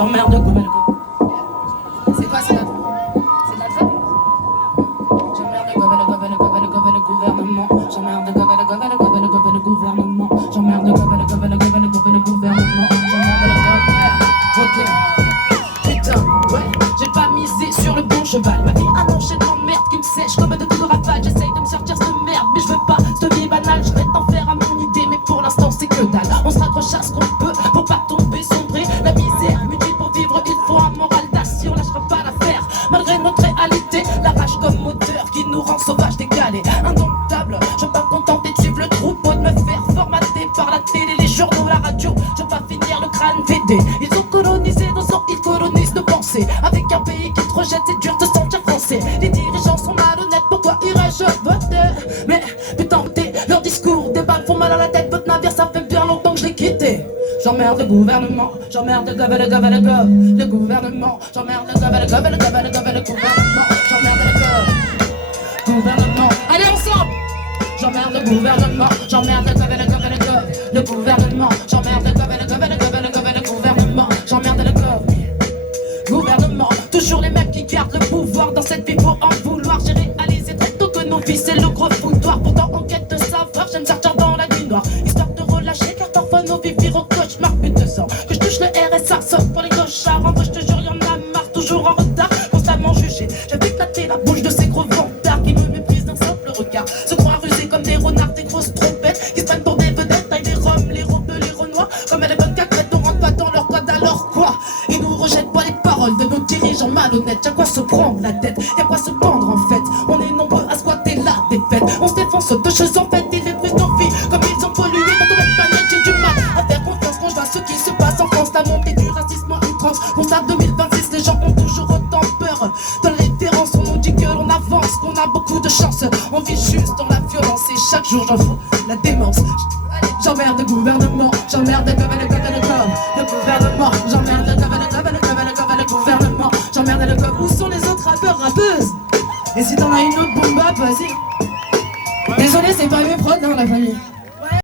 J'emmerde le gouvernement. C'est quoi, c'est la trappe? C'est de la trappe? J'emmerde le gouvernement. J'emmerde le gouvernement. J'emmerde le gouvernement. Ok. Putain, ouais, j'ai pas misé sur le bon cheval. Ma vie un enchaînement de merde qui me sèche comme de coups de rafale. J'essaye de me sortir cette merde, mais je veux pas cette vie banale. Je vais t'en faire à mon idée, mais pour l'instant c'est que dalle. On se raccroche à ce qu'on peut pour pas tomber, sombrer. La misère mutile pour vivre, il faut un moral d'acier. On lâchera pas l'affaire, malgré notre réalité. La rage comme moteur qui nous rend sauvages décalés. Indomptable, je veux pas me contenter de suivre le troupeau, de me faire formater par la télé, les journaux, la radio. Je veux pas finir le crâne vidé. Ils ont colonisé nos sangs, ils colonisent nos pensées. Avec un pays qui te rejette, c'est dur de se sentir français. Les dirigeants sont malhonnêtes, pourquoi irais-je voter? Mais putain, leurs discours, des balles font mal à la tête. Votre navire, ça fait bien longtemps que je l'ai quitté. J'emmerde le gouvernement, j'emmerde le gouvernement, j'emmerde le gouvernement, j'emmerde le gouvernement. Allez ensemble! J'emmerde le gouvernement, j'emmerde le gouvernement, j'emmerde le gouvernement, j'emmerde le gouvernement. Toujours les mêmes qui gardent le pouvoir dans cette vie, faut en vouloir. J'ai réalisé très tôt que nos vies c'est le gros foutoir. Pourtant en quête de savoir, j'aime sortir dans la nuit noire, histoire de relâcher car parfois nos vies virent au cauchemar. But de sang, que je touche le RSA, sauf pour les clochards. En vrai je te jure y'en a marre, toujours en retard, constamment jugé. J'avais éclaté la bouche de ces gros vantards qui me méprisent d'un simple regard. Se croient rusés comme des renards, des grosses trompettes qui se prennent pour des vedettes, taille des roms, les robes, les renois. Comme elle est bonne caquette, on rentre pas dans leur code, alors quoi? Ils nous rejettent pas les paroles de nos dirigeants malhonnêtes. Y'a quoi se prendre la tête, y'a quoi se pendre en fait. On est nombreux à squatter la défaite. On se défonce de choses en fait, ils détruisent nos vies comme ils ont pollué dans toute la planète. J'ai du mal à faire confiance quand je vois ce qui se passe en France. La montée du racisme à outrance. Constat 2026, les gens ont toujours autant peur. Dans l'espérance, on nous dit que l'on avance, qu'on a beaucoup de chance. On vit juste dans la violence et chaque jour j'en fous la démence. J'emmerde le gouvernement, j'emmerde le gouvernement, j'emmerde le gouvernement, j'emmerde le gouvernement. Où sont les autres rappeurs, rappeuses? Et si t'en as une autre bombe bap, vas-y. Désolé, c'est pas mes prods, hein, la famille.